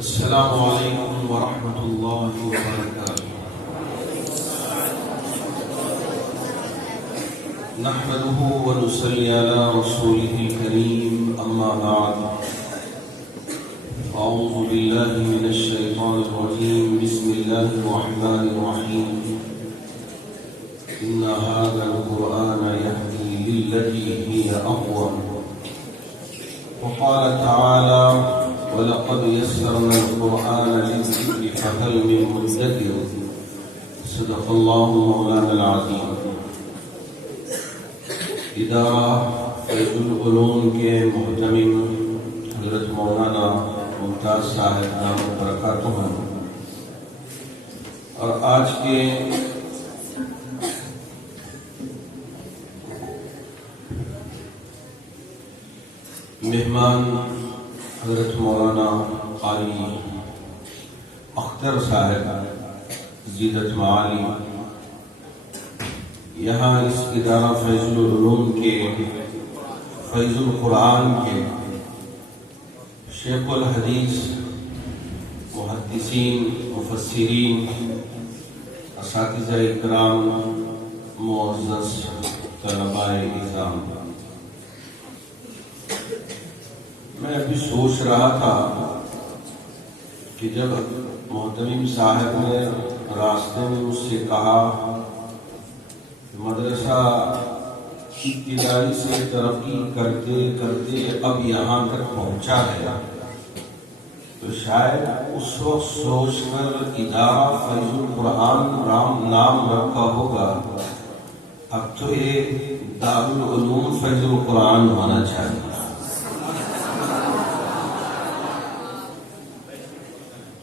السلام علیکم ورحمۃ اللہ وبرکاتہ۔ نحمده ونصلي على رسوله الكريم، أما بعد، أعوذ بالله من الشيطان الرجيم، بسم الله الرحمن الرحيم، إن هذا القرآن يهدي للتي هي أقوم، وقال تعالى وَلَقَدْ يَسَّرْنَا الْقُرْآنَ لِلذِّكْرِ فَهَلْ مِن مُّدَّكِرٍ۔ صدق اللہ مولانا العظیم۔ ادارہ فیض العلوم کے محتمم حضرت مولانا ممتاز صاحب دامت برکاتہ، اور آج کے مہمان حضرت مولانا قاری اختر صاحب زیدت معالی، یہاں اس ادارہ فیض العلوم کے فیض القرآن کے شیخ الحدیث، محدثین، مفسرین، اساتذہ اکرام، معزز طلباء اکرام، میں ابھی سوچ رہا تھا کہ جب محتمم صاحب نے راستے میں مجھ سے کہا مدرسہ ابتدائی سے ترقی کرتے کرتے اب یہاں تک پہنچا ہے، تو شاید اس وقت سوچ کر ادارہ فیض القرآن نام رکھا ہوگا، اب تو یہ دارالعلوم فیض القرآن ہونا چاہیے۔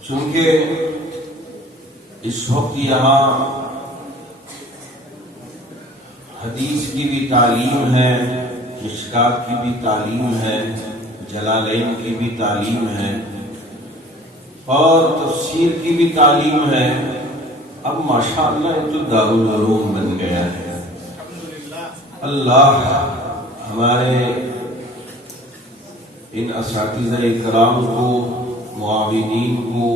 چونکہ اس وقت یہاں حدیث کی بھی تعلیم ہے، مشکات کی بھی تعلیم ہے، جلالین کی بھی تعلیم ہے، اور تفسیر کی بھی تعلیم ہے۔ اب ماشاءاللہ یہ تو دارالعلوم بن گیا ہے۔ اللہ ہمارے ان اساتذہ اکرام کو، معاونین کو،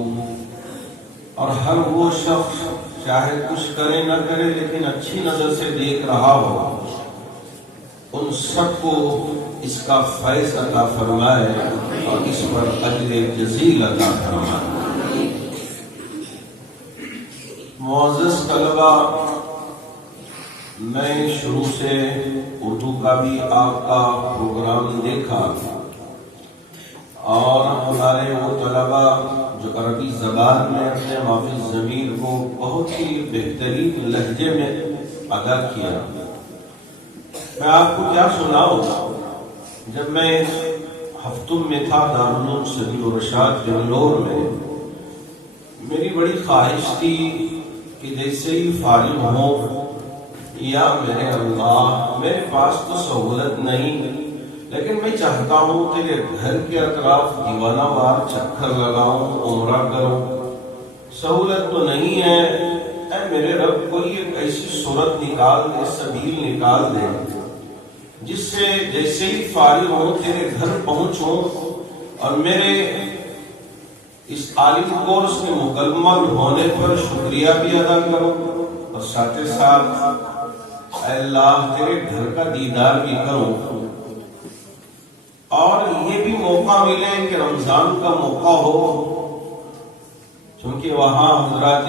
اور ہر وہ شخص چاہے کچھ کرے نہ کرے لیکن اچھی نظر سے دیکھ رہا ہو، ان سب کو اس کا فیض عطا فرمائے اور اس پر اجر جزیل عطا فرمائے۔ معزز طلبہ، میں شروع سے اردو کا بھی آپ کا پروگرام دیکھا، اور ہمارے وہ طلبہ جو عربی زبان میں اپنے مافی ضمیر کو بہت ہی بہترین لہجے میں ادا کیا۔ میں آپ کو کیا سناؤں، جب میں ہفتم میں تھا دارالعلوم سبیل الرشاد بنگلور میں، میری بڑی خواہش تھی کہ جیسے ہی فارغ ہوں، یا میرے اللہ میرے پاس تو سہولت نہیں، لیکن میں چاہتا ہوں تیرے گھر کے اطراف دیوانہ وار چکر لگاؤں، عمرہ کروں، سہولت تو نہیں ہے، اے میرے رب کوئی ایک ایسی صورت نکال دے، سبیل نکال دے، جس سے جیسے ہی فارغ ہوں تیرے گھر پہنچوں اور میرے اس عالم کورس کے مکمل ہونے پر شکریہ بھی ادا کروں، اور ساتھ ساتھ اے اللہ تیرے گھر کا دیدار بھی کروں، اور یہ بھی موقع ملے کہ رمضان کا موقع ہو، چونکہ وہاں حضرات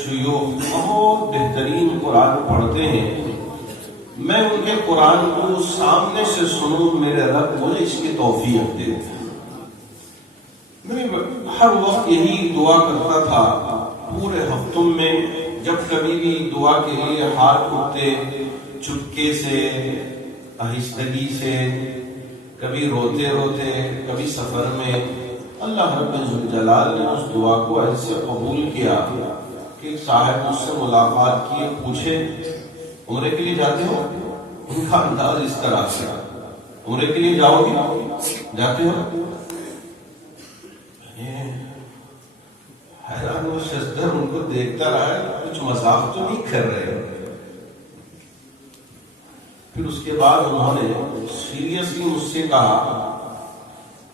شیوخ بہت بہترین قرآن پڑھتے ہیں، میں ان کے قرآن کو سامنے سے سنوں، میرے رب مجھے اس کی توفیق دے۔ میں ہر وقت یہی دعا کرتا تھا، پورے ہفتوں میں جب کبھی بھی دعا کے لیے ہاتھ اٹھتے، چپکے سے، آہستگی سے، کبھی روتے روتے، کبھی سفر میں، اللہ رب الجلال نے اس دعا کو ایسے قبول کیا کہ صاحب مجھ سے ملاقات کیے، پوچھے عمرے کے لیے جاتے ہو؟ ان کا انداز اس طرح سے، عمرے کے لیے جاؤ گے؟ جاتے ہو؟ حیران و شزدر ان کو دیکھتا رہا، کچھ مذاق تو نہیں کر رہے۔ پھر اس کے بعد انہوں نے سیریسلی مجھ سے کہا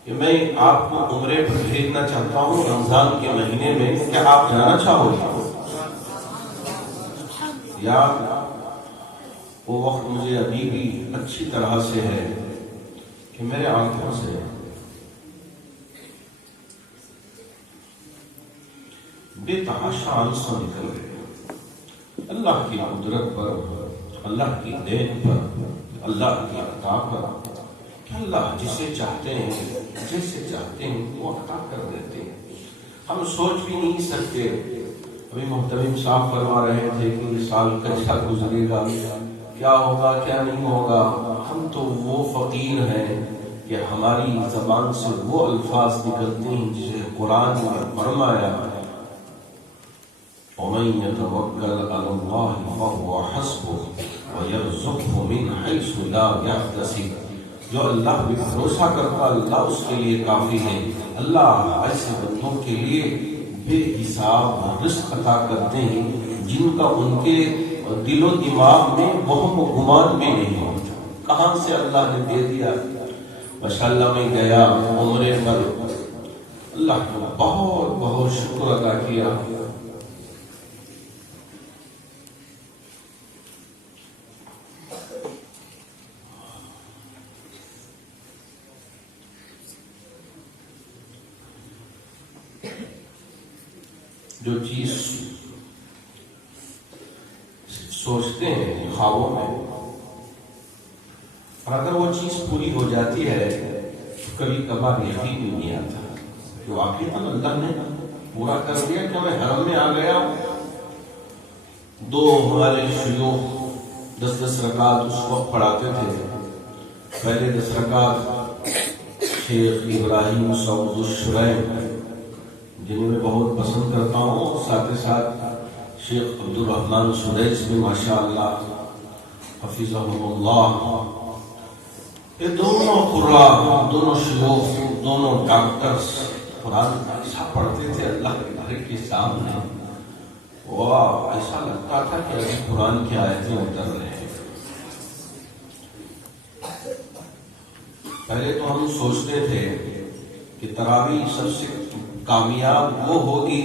کہ میں آپ کو عمرے پر بھیجنا چاہتا ہوں رمضان کے مہینے میں، کیا آپ جانا چاہو گے؟ یا وہ وقت مجھے ابھی بھی اچھی طرح سے ہے کہ میرے آنکھوں سے بے تحاشا آنسو نکل گئے اللہ کی قدرت پر، اللہ کی دین پر، اللہ کی عطا پر کہ اللہ جسے چاہتے ہیں جیسے چاہتے ہیں وہ عطا کر دیتے ہیں، ہم سوچ بھی نہیں سکتے۔ ابھی محترم صاحب فرما رہے تھے کہ یہ سال کیسا گزرے گا، کیا ہوگا کیا نہیں ہوگا، ہم تو وہ فقیر ہیں کہ ہماری زبان سے وہ الفاظ نکلتے ہیں جسے قرآن نے فرمایا وَمَن يَتَوَكَّلْ عَلَى اللَّهِ فَهُوَ حَسْبُهُ وَيَرْزُقْهُ مِنْ حَيْثُ لَا يَحْتَسِبُ، جو اللہ پہ بھروسہ کرتا اللہ اس کے لیے کافی ہے۔ اللہ ایسے بندوں کے لیے بے حساب رزق عطا کرتے ہیں جن کا ان کے دل و دماغ میں وہم و گمان میں نہیں ہوتا، کہاں سے اللہ نے دے دیا۔ ماشاءاللہ میں گیا عمرے پر، اللہ کا بہت بہت شکر ادا کیا۔ جو چیز سوچتے ہیں خوابوں میں اور اگر وہ چیز پوری ہو جاتی ہے تو کبھی کبھار یقین بھی نہیں آتا کہ واقعی اللہ نے پورا کر دیا کہ میں حرم میں آ گیا۔ دو ہمارے شیوخ 10 رکعت اس وقت پڑھاتے تھے، پہلے 10 رکعت شیخ ابراہیم سعود الشرائم جنہیں میں بہت پسند کرتا ہوں، ساتھ ساتھ شیخ عبد الرحمن سدیس بھی ماشاءاللہ حفظہم اللہ، یہ دونوں قراء، دونوں شیوخ، دونوں ڈاکٹرز قرآن ایسا پڑھتے تھے اللہ کے گھر کے سامنے، واہ ایسا لگتا تھا کہ ابھی قرآن کی آیتیں اتر رہے ہیں۔ پہلے تو ہم سوچتے تھے کہ تراویح سب سے کامیاب وہ ہوگی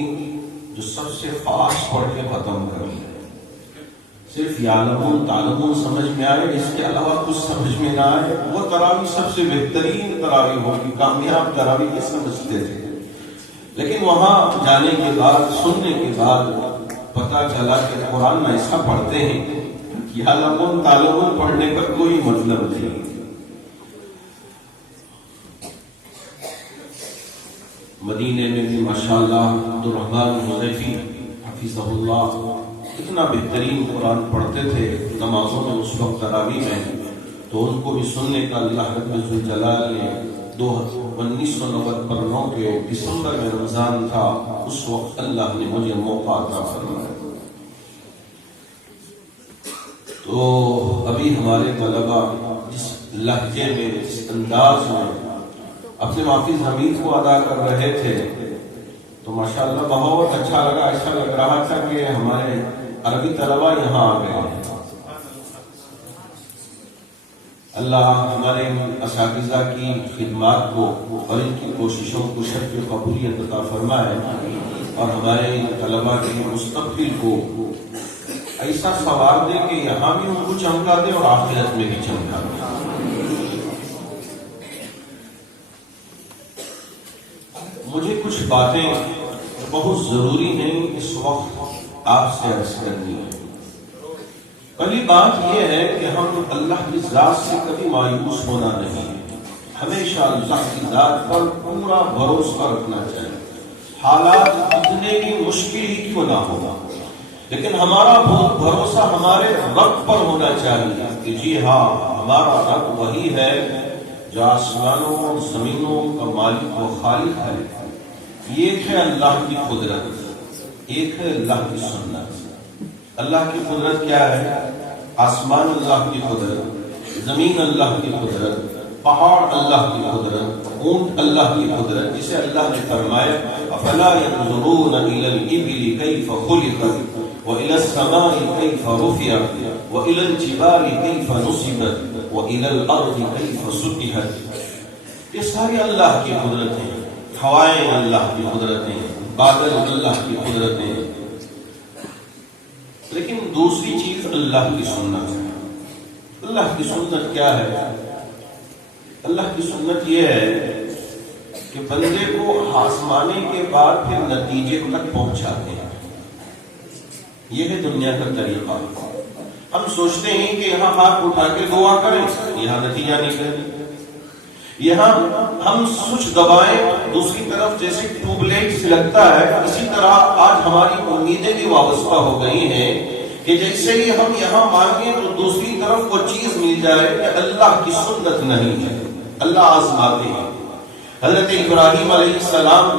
جو سب سے فاسٹ پڑھ کے ختم کر لے، صرف یعلمون تعلمون سمجھ میں آئے، اس کے علاوہ کچھ سمجھ میں نہ آئے، وہ تراویح سب سے بہترین تراویح ہوگی، کامیاب تراویح یہ سمجھتے تھے۔ لیکن وہاں جانے کے بعد، سننے کے بعد پتہ چلا کہ قرآن میں ایسا پڑھتے ہیں یعلمون تعلمون پڑھنے کا کوئی مطلب نہیں۔ مدینے میں بھی ماشاءاللہ عبد الرحمن حذیفی حفظہ اللہ اتنا بہترین قرآن پڑھتے تھے نمازوں میں، اس وقت تراویح میں، تو ان کو بھی سننے کا اللہ رب الجلال نے 1990 پر 9 کے دسمبر میں رمضان تھا، اس وقت اللہ نے مجھے موقع عطا فرمایا۔ تو ابھی ہمارے طلبہ جس لہجے میں، جس انداز میں اپنے معافی ضمیر کو ادا کر رہے تھے تو ماشاءاللہ بہت اچھا لگا، ایسا لگ رہا تھا کہ ہمارے عربی طلبہ یہاں آ گئے ہیں۔ اللہ ہمارے اساتذہ کی خدمات کو اور ان کی کوششوں کو شرف قبولیت عطا فرمائے، اور ہمارے طلبہ کے مستقبل کو ایسا ثواب دے کہ یہاں بھی ان کو چمکا دے اور آخرت میں بھی چمکا دے۔ مجھے کچھ باتیں بہت ضروری ہیں اس وقت آپ سے عرض کرنی ہے۔ پہلی بات یہ ہے کہ ہم اللہ کی ذات سے کبھی مایوس ہونا نہیں ہے، ہمیشہ اللہ کی ذات پر پورا بھروسہ رکھنا چاہیے، حالات کتنے بھی مشکل ہی کیوں نہ ہوگا، لیکن ہمارا بہت بھروسہ ہمارے رب پر ہونا چاہیے کہ جی ہاں ہمارا رب وہی ہے جو آسمانوں اور زمینوں کا مالک و خالق ہے۔ ایک ہے اللہ کی قدرت، ایک ہے اللہ کی سنت۔ اللہ کی قدرت کیا ہے؟ آسمان اللہ کی قدرت، زمین اللہ کی قدرت، پہاڑ اللہ کی قدرت، اونٹ اللہ کی قدرت، جسے اللہ نے فرمایا افلا ينظرون الى الابل كيف خلقت والى السماء كيف رفعت والى الجبال كيف نصبت والى الارض كيف سطحت۔ یہ ساری اللہ کی قدرتیں، ہوائیں اللہ کی قدرتیں، بادل اللہ کی قدرتیں، لیکن دوسری چیز اللہ کی سنت ہے۔ اللہ کی سنت کیا ہے؟ اللہ کی سنت یہ ہے کہ بندے کو آزمانے کے بعد پھر نتیجے تک پہنچاتے ہیں۔ یہ ہے دنیا کا طریقہ۔ ہم سوچتے ہیں کہ یہاں ہاتھ اٹھا کے دعا کریں، یہاں نتیجہ نکلے، یہاں ہم سوچ دبائیں، دوسری طرف جیسے ٹیوب لائٹ سے لگتا ہے، اسی طرح آج ہماری امیدیں بھی وابستہ ہو گئی ہیں کہ جیسے ہی ہم یہاں مانگیں تو دوسری طرف وہ چیز مل جائے کہ اللہ کی سنت نہیں ہے۔ اللہ آزماتے ہیں۔ حضرت ابراہیم علیہ السلام،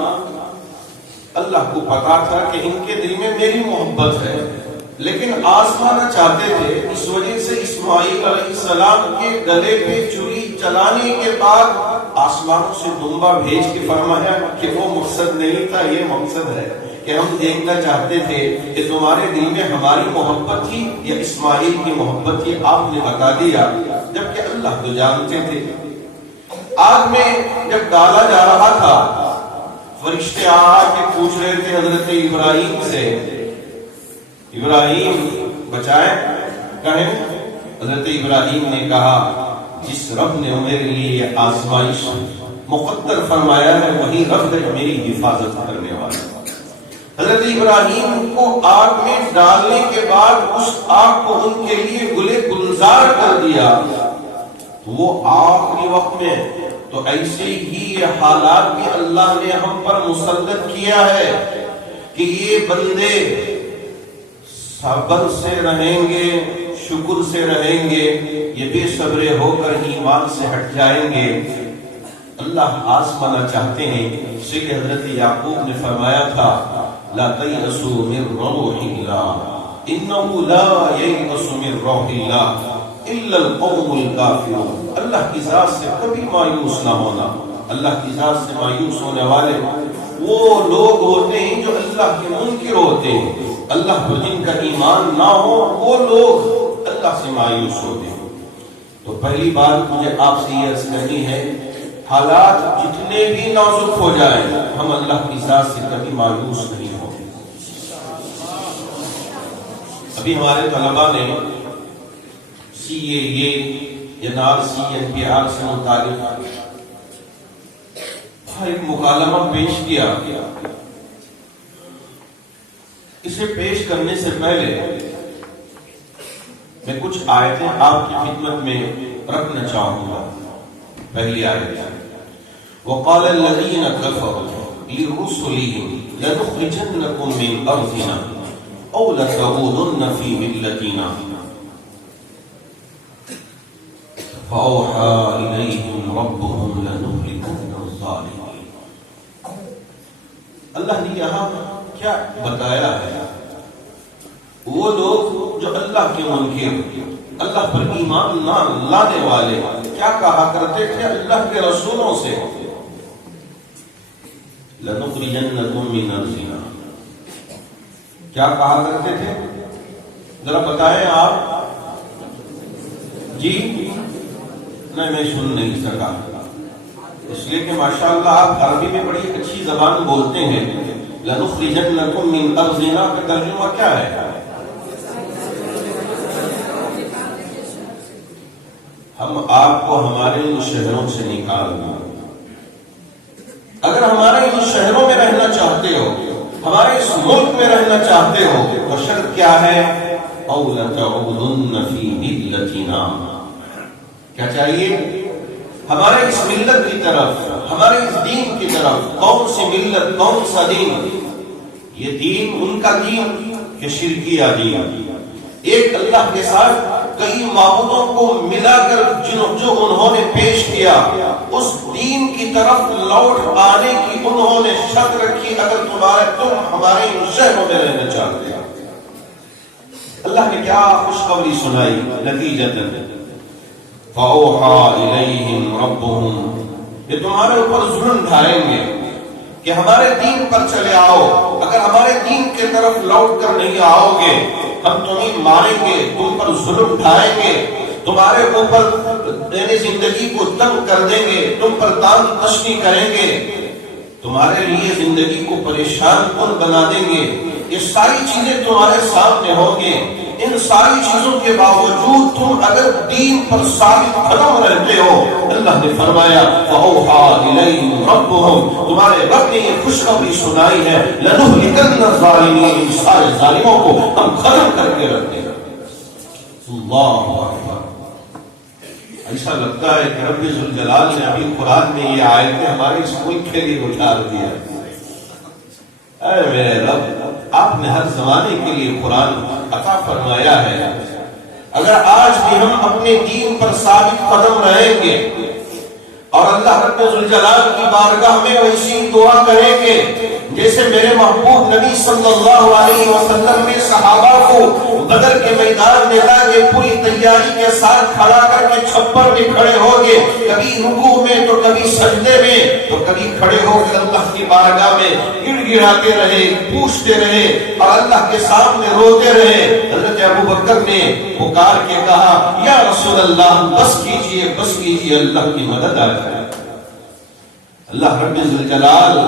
اللہ کو پتا تھا کہ ان کے دل میں میری محبت ہے، لیکن آزمانا چاہتے تھے، اس وجہ سے اسماعیل علیہ السلام کے گلے پہ چھری چلانے کے بعد آسمانوں سے دمبا بھیج کے فرمایا کہ وہ مقصد نہیں تھا، یہ مقصد ہے کہ ہم دیکھنا چاہتے تھے کہ تمہارے دل میں ہماری محبت تھی یا اسماعیل کی محبت تھی، آپ نے بتا دیا، جبکہ اللہ تو جانتے تھے۔ آگ میں جب ڈالا جا رہا تھا، فرشتے آ کے پوچھ رہے تھے حضرت ابراہیم سے، ابراہیم بچائیں کہیں؟ حضرت ابراہیم نے کہا جس رب نے میرے لیے یہ آزمائش مقدر فرمایا ہے وہی رب ہے میری حفاظت کرنے والا۔ حضرت ابراہیم کو آگ میں ڈالنے کے بعد اس آگ کو ان کے لیے گلے گلزار کر دیا۔ وہ آخری وقت میں تو ایسے ہی یہ حالات بھی اللہ نے ہم پر مسلط کیا ہے کہ یہ بندے صبر سے رہیں گے، شکر سے رہیں گے، یہ بے صبرے ہو کر ایمان سے ہٹ جائیں گے۔ اللہ آزمانا چاہتے ہیں، اسی لیے حضرت یعقوب نے فرمایا تھا لا تیأسوا من روح اللہ انہ لا ییأس من روح اللہ الا القوم الکافرون۔ اللہ کی ذات سے کبھی مایوس نہ ہونا۔ اللہ کی ذات سے مایوس ہونے والے وہ لوگ ہوتے ہیں جو اللہ کے منکر ہوتے ہیں، اللہ پر جن کا ایمان نہ ہو وہ لوگ اللہ سے مایوس ہوتے ہیں۔ تو پہلی بات مجھے آپ سے یہ عرض کرنی ہے، حالات جتنے بھی نازک ہو جائیں ہم اللہ کی ذات سے کبھی مایوس نہیں ہوں۔ ابھی ہمارے طلباء نے سی اے یہ NRC/NPR سے متعلق ایک مکالمہ پیش کیا۔ اسے پیش کرنے سے پہلے میں کچھ آیتیں آپ کی خدمت میں رکھنا چاہوں گا۔ پہلی آیت، وَقَالَ الَّذِينَ كَفَرُوا لِرُسُلِهِمْ لَنُخْرِجَنَّكُمْ مِنْ أَرْضِنَا أَوْ لَتَعُودُنَّ فِي مِلَّتِنَا فَأَوْحَى إِلَيْهِمْ رَبُّهُمْ لَنُهْلِكَنَّ الظَّالِمِينَ۔ اللہ نے یہاں کیا بتایا ہے؟ وہ لوگ جو اللہ کے منکر، اللہ پر ایمان نہ لانے والے، کیا کہا کرتے تھے اللہ کے رسولوں سے؟ لَنُخْرِجَنَّكُمْ مِنْ أَرْضِنَا، کیا کہا کرتے تھے؟ ذرا بتائیں آپ۔ جی نہیں، میں سن نہیں سکا، اس لیے کہ ماشاءاللہ آپ عربی میں بڑی اچھی زبان بولتے ہیں۔ لَنُخْرِجَنَّكُمْ مِنْ أَرْضِنَا کا ترجمہ کیا ہے؟ ہم آپ کو ہمارے ان شہروں سے نکال دیں۔ اگر ہمارے ان شہروں میں رہنا چاہتے ہو، ہمارے اس ملک میں رہنا چاہتے ہو تو شرط کیا ہے؟ أَوْ لَتَعُودُنَّ فِي مِلَّتِنَا، کیا چاہیے؟ ہمارے اس ملت کی طرف، ہمارے اس دین کی طرف۔ کون سی ملت، کون سا دین؟ یہ دین ان کا دین کہ شرکیہ دین، ایک اللہ کے ساتھ کئی معبودوں کو ملا کر جو انہوں نے پیش کیا، اس دین کی طرف لوٹ آنے کی انہوں نے شرط رکھی اگر تم ہمارے ان شہروں میں رہنا چاہتے ہو۔ اللہ نے کیا خوشخبری سنائی؟ نتیجتاً فَأَوْحَى إِلَيْهِمْ رَبُّهُمْ، یہ تمہارے اوپر ظلم ڈھائیں گے کہ ہمارے دین پر چلے آؤ، اگر ہمارے دین کے طرف لوٹ کر نہیں آؤ گے ہم تمہیں ماریں گے، تم پر ظلم ڈھائیں گے، تمہارے اوپر یعنی زندگی کو تنگ کر دیں گے، تم پر تان تشنی کریں گے، تمہارے لیے زندگی کو پریشان کن بنا دیں گے، یہ ساری چیزیں تمہارے سامنے ہوں گے۔ ان ساری چیزوں کے باوجود تم اگر دین پر ثابت قدم رہتے ہو، اللہ نے فرمایا فَأَوْحَىٰ إِلَيْهِمْ رَبُّهُمْ، تمہارے رب نے یہ خوشخبری سنائی ہے لَنُهْلِكَنَّ الظَّالِمِينَ، سارے ظالموں کو ہم ختم کر کے رکھ دیں گے۔ اللہ اکبر۔ ایسا لگتا ہے کہ رب ذوالجلال نے ابھی قرآن میں یہ آیتیں ہمارے اس ملک کے لیے اتار دیا۔ اے میرے رب، آپ نے ہر زمانے کے لیے قرآن عطا فرمایا ہے، اگر آج بھی ہم اپنے دین پر ثابت قدم رہیں گے اور اللہ رب ذوالجلال کی بارگاہ میں ویسی دعا کریں گے جیسے میرے محبوب نبی صلی اللہ علیہ وسلم نے صحابہ کو بدر کے میدان میں لا کے پوری تیاری کے ساتھ کھڑا کر کے چھپر میں کھڑے ہو گے، کبھی رکوع میں تو کبھی سجدے میں تو کبھی کھڑے ہو کر اللہ کی بارگاہ میں گڑ گڑاتے رہے، پوچھتے رہے اور اللہ کے سامنے روتے رہے۔ حضرت ابوبکر نے پکار کے کہا یا رسول اللہ بس کیجئے اللہ کی مدد آ جائے۔ اللہ رب ذوالجلال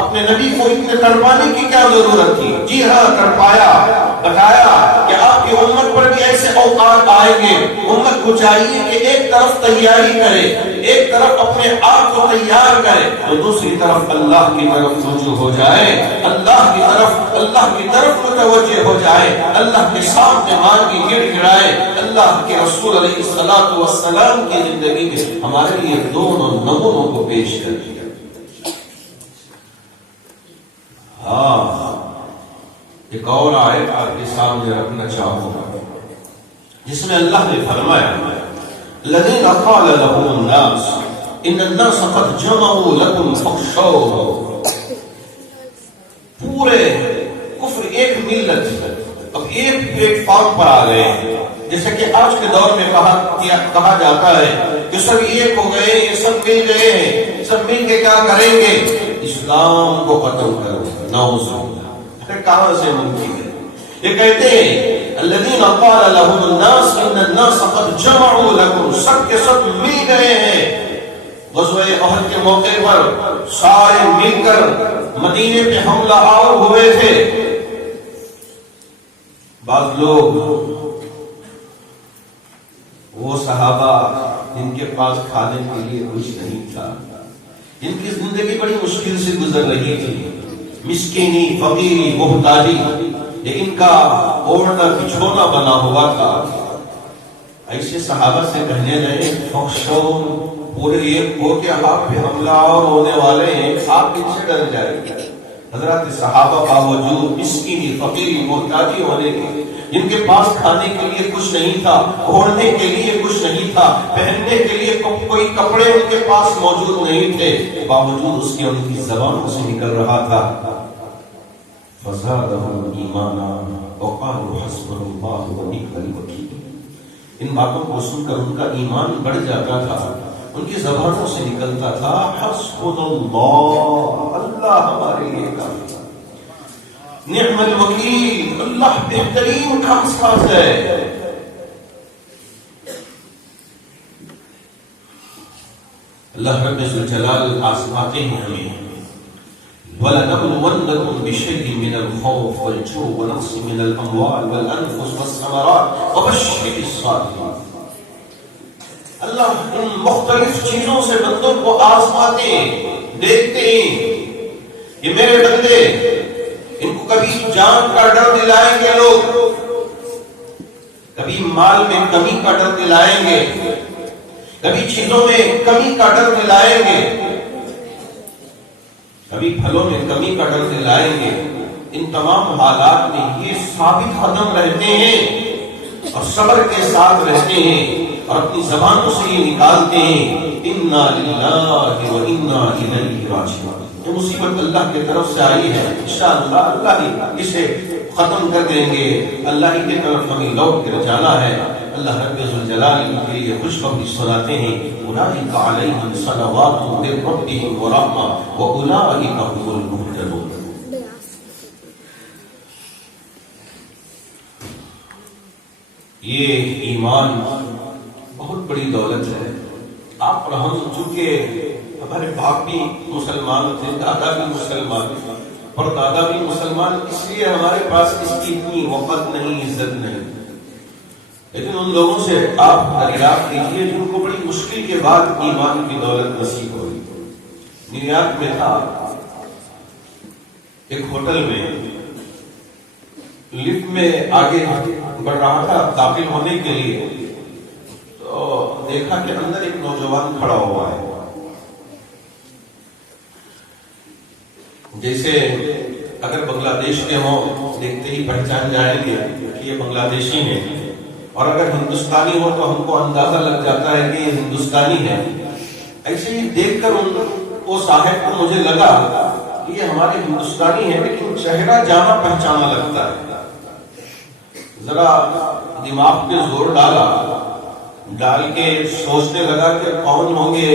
اپنے نبی کو اتنے تڑپانے کی کیا ضرورت تھی؟ جی ہاں تڑپایا، بتایا کہ آپ کی امت پر بھی ایسے اوقات آئیں گے، امت کو چاہیے کہ ایک طرف تیاری کرے، ایک طرف اپنے آپ کو تیار کرے تو دوسری طرف اللہ کی طرف رجوع ہو جائے، اللہ کی طرف متوجہ ہو جائے، اللہ کے سامنے مانگی گڑ گڑائے۔ اللہ کے رسول علیہ السلام کی زندگی میں ہمارے لیے دونوں نمونوں کو پیش کر دیا۔ ہاں ایک اور آیت آپ کے سامنے رکھنا چاہوں گا جس میں اللہ نے فرمایا الذین قال لهم الناس ان الناس قد جمعوا لكم فاخشوهم، پورے کفر ایک ملت اب ایک پلیٹ فارم پر آ گئے ہیں، جیسے کہ آج کے دور میں کہا جاتا ہے کہ سب ایک ہو گئے، یہ سب مل گئے ہیں، سب مل کے کیا کریں گے؟ اسلام کو ختم کرو۔ نعوذ باللہ، کہاں سے ممکن ہے؟ یہ کہتے ہیں الذین قال لهم الناس ان الناس قد جمعوا لكم، سب کے سب مل گئے ہیں۔ غزوہ احد کے موقع پر سارے مل کر مدینے پہ حملہ آور ہوئے تھے۔ بعض لوگ وہ صحابہ جن کے پاس کھانے کے لیے کچھ نہیں تھا، جن کی زندگی بڑی مشکل سے گزر رہی تھی، مسکینی، فقیری، محتاجی، لیکن کا اوڑھنا بچھونا بنا ہوا تھا، ایسے صحابہ سے کہنے لگے فخشو، پورے ایک ہو کے آپ پہ حملہ اور ہونے والے ہیں، آپ کن سے ڈر جائے گا؟ حضرات صحابہ باوجود مسکینی، فقیری، محتاجی ہونے کے، جن کے پاس کھانے کے لیے کچھ نہیں تھا، اوڑھنے کے لیے کچھ نہیں تھا، پہننے کے لیے کوئی کپڑے ان کے پاس موجود نہیں تھے، باوجود اس کے ان کی زبانوں سے نکل رہا تھا فَزَادَهُمْ إِيمَانًا وَقَالُوا حَسْبُنَا اللَّهُ وَنِعْمَ الْوَكِيلُ۔ ان باتوں کو سن کر ان کا ایمان بڑھ جاتا تھا، ان کی زبانوں سے نکلتا تھا حسبنا اللہ، اللہ ہمارے لیے کافی، نعم الوکیل، اللہ بہترین کارساز ہے۔ اللہ رب ذوالجلال آزماتے ہیں ہمیں، وَلَنَبْلُوَنَّكُمْ بِشَيْءٍ مِّنَ الْخَوْفِ وَالْجُوعِ وَنَقْصٍ مِّنَ الْأَمْوَالِ وَالْأَنفُسِ وَالثَّمَرَاتِ وَبَشِّرِ الصَّابِرِينَ۔ اللہ ان مختلف چیزوں سے بندوں کو آزماتے ہیں، دیکھتے ہیں کہ میرے بندے ان کو کبھی جان کا ڈر دلائیں گے، لوگ کبھی مال میں کمی کا ڈر دلائیں گے، کبھی چیزوں میں کمی کا ڈر دلائیں گے، کبھی پھلوں میں کمی کا ڈر دلائیں گے۔ ان تمام حالات میں یہ ثابت قدم رہتے ہیں اور صبر کے ساتھ رہتے ہیں اور اپنی زبانوں سے یہ نکالتے ہیں انا للہ و انا الیہ راجعون۔ یہ مصیبت اللہ کی طرف سے آئی ہے، انشاءاللہ اللہ ہی اسے ختم کر دیں گے، اللہ ہی کی طرف ہمیں لوٹ کر جانا ہے۔ اللہ رب ذوالجلال کے لیے خوشخبری سناتے ہیں اولئک علیہم صلوات من ربہم ورحمہ واولئک هم المہتدون۔ یہ ایمان بڑی دولت ہے. آپ اور ہم چونکہ ہمارے باپ بھی مسلمان تھے، دادا بھی مسلمان اور دادا بھی مسلمان، اس لیے ہمارے پاس اس کی اتنی وقت نہیں، عزت نہیں. لیکن ان لوگوں سے آپ دریافت کیجیے جن کو بڑی مشکل کے بعد ایمان کی دولت نصیب ہوئی. نیو یارک میں تھا، ایک ہوٹل میں لفٹ میں آگے بڑھ رہا تھا داخل ہونے کے لیے، تو دیکھا کہ اندر ایک نوجوان کھڑا ہوا ہے. جیسے اگر بنگلہ دیش کے ہوں دیکھتے ہی پہچان جائیں گے کہ یہ بنگلہ دیشی ہیں، اور اگر ہندوستانی ہو تو ہم کو اندازہ لگ جاتا ہے کہ یہ ہندوستانی ہے. ایسے ہی دیکھ کر وہ صاحب کو مجھے لگا کہ یہ ہمارے ہندوستانی ہیں، لیکن چہرہ جانا پہچانا لگتا ہے. ذرا دماغ پہ زور ڈال کے سوچنے لگا کہ کون ہوں گے،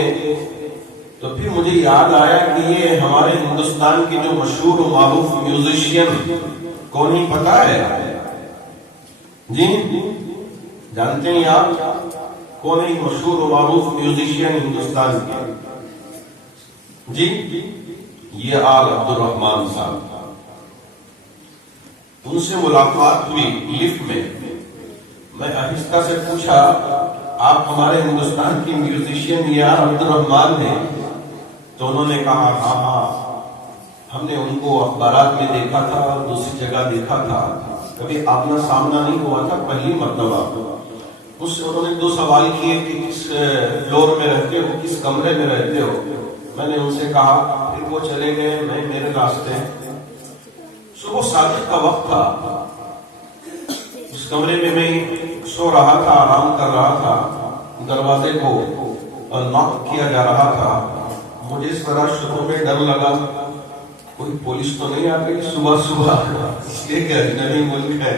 تو پھر مجھے یاد آیا کہ یہ ہمارے ہندوستان کے جو مشہور و معروف میوزیشین، کون ہی پتا ہے جی؟ جانتے ہیں آپ کون ہی مشہور و معروف میوزیشین ہندوستان کے؟ جی، یہ آل عبد الرحمان صاحب. ان سے ملاقات ہوئی لفٹ میں. میں آہستہ سے پوچھا آپ ہمارے ہندوستان کی میوزیشین یہ آل عبد الرحمان ہیں؟ تو انہوں نے کہا ہاں، ہم نے ان کو اخبارات میں دیکھا تھا اور دوسری جگہ دیکھا تھا، کبھی آمنا سامنا نہیں ہوا تھا، پہلی مرتبہ. اس سے انہوں نے 2 سوال کیے کہ کس فلور میں رہتے ہو، کس کمرے میں رہتے ہو. میں نے ان سے کہا، پھر وہ چلے گئے، میں میرے راستے. صبح صادق کا وقت تھا، اس کمرے میں میں سو رہا تھا، آرام کر رہا تھا. دروازے کو ناک کیا جا رہا تھا. مجھے اس طرح شروع میں ڈر لگا کوئی پولیس تو نہیں آ گئی صبح، اس لیے کہ اجنبی ملک ہے،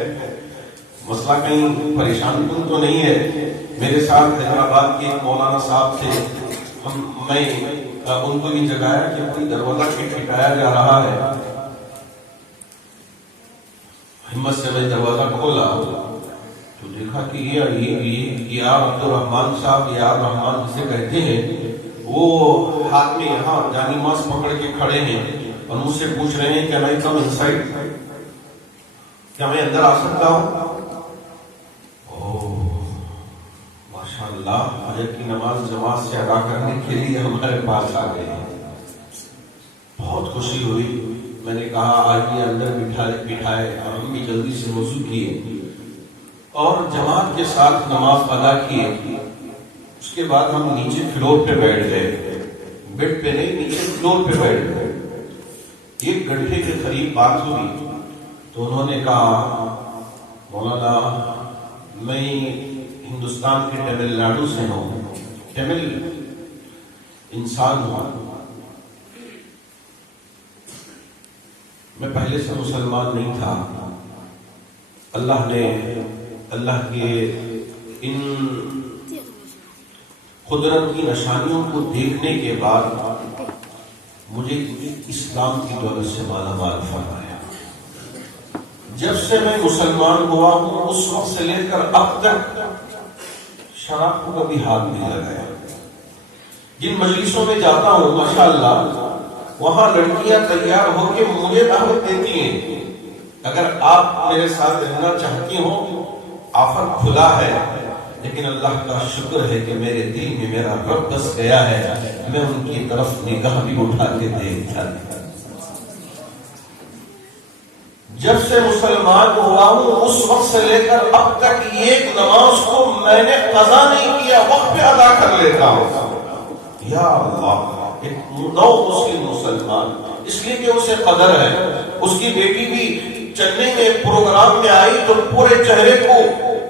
مسئلہ کہیں پریشان کن تو نہیں ہے. میرے ساتھ حیدرآباد کے مولانا صاحب تھے، میں ان کو یہ جگایا کہ کوئی دروازہ کھٹکھٹایا جا رہا ہے. ہمت سے میں دروازہ کھولا تو دیکھا کہ یہ عبد الرحمان صاحب، یا رحمان جسے کہتے ہیں، وہ ہاتھ میں یہاں جانی ماس پکڑ کے کھڑے ہیں اور مجھ سے پوچھ رہے ہیں کہ میں کم انسائڈ، کیا میں اندر آ سکتا ہوں؟ ماشاءاللہ، فجر کی نماز جماعت سے ادا کرنے کے لیے ہمارے پاس آ گئے ہیں. بہت خوشی ہوئی. میں نے کہا آئیے اندر بٹھائے، اور ہم بھی جلدی سے وضو کیے اور جماعت کے ساتھ نماز ادا کیے. اس کے بعد ہم نیچے فلور پہ بیٹھ گئے، بیڈ پہ نہیں، نیچے فلور پہ بیٹھ گئے. 1 گھنٹے کے قریب بات ہوئی تو انہوں نے کہا مولانا میں ہندوستان کے تمل ناڈو سے ہوں، تمل انسان ہوں. میں پہلے سے مسلمان نہیں تھا. اللہ کے ان قدرت کی نشانیوں کو دیکھنے کے بعد مجھے اسلام کی دولت سے مالا مال فرمایا. جب سے میں مسلمان ہوا ہوں اس وقت سے لے کر اب تک شراب کو کبھی ہاتھ نہیں لگایا. جن مجلسوں میں جاتا ہوں ماشاءاللہ وہاں لڑکیاں تیار ہو کے مجھے دعوت دیتی ہیں، اگر آپ میرے ساتھ رہنا چاہتی ہوں آفر کھلا ہے. لیکن اللہ کا شکر ہے کہ میرے دل میں میرا رب بس گیا ہے، میں ان کی طرف نگاہ بھی اٹھا کے دیکھتا. جب سے مسلمان ہوا ہوں اس وقت سے لے کر اب تک ایک نماز کو میں نے قضا نہیں کیا، وقت پہ ادا کر لیتا ہوں. یا اللہ، ایک نو مسلم مسلمان، اس لیے کہ اسے قدر ہے. اس کی بیٹی بھی چنئی میں پروگرام میں آئی تو پورے چہرے کو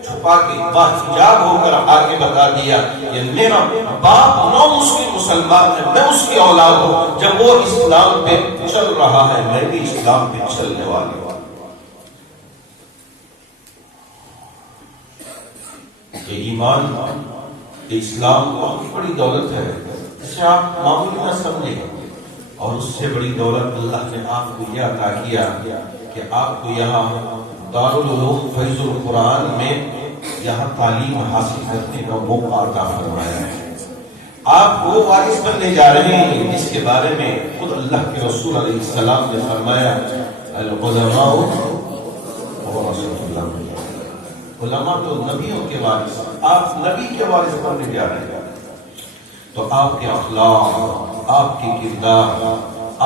چھپا کے باحجاب ہو کر آگے بتا دیا یہ میرا باپ نو مسلم مسلمان ہے، میں اس کی اولاد ہوں. جب وہ اسلام پہ چل رہا ہے میں بھی اسلام پہ چلنے والی ہوں. کہ ایمان، کہ اسلام بہت بڑی دولت ہے، اسے آپ معمولی نہ سمجھیں. اور اس سے بڑی دولت اللہ نے آپ کو یہ عطا کیا کہ آپ کو یہاں دارالعلوم فیض القرآن میں یہاں تعلیم حاصل کرنے کا موقع عطا فرمایا ہے۔ آپ وہ وارث بننے جا رہے ہیں جس کے بارے میں خود اللہ کے رسول علیہ السلام نے فرمایا العلماء ورثۃ الانبیاء، علماء تو نبیوں کے وارث، آپ نبی کے وارث بننے جا رہے ہیں۔ تو آپ کے اخلاق، آپ کے کردار،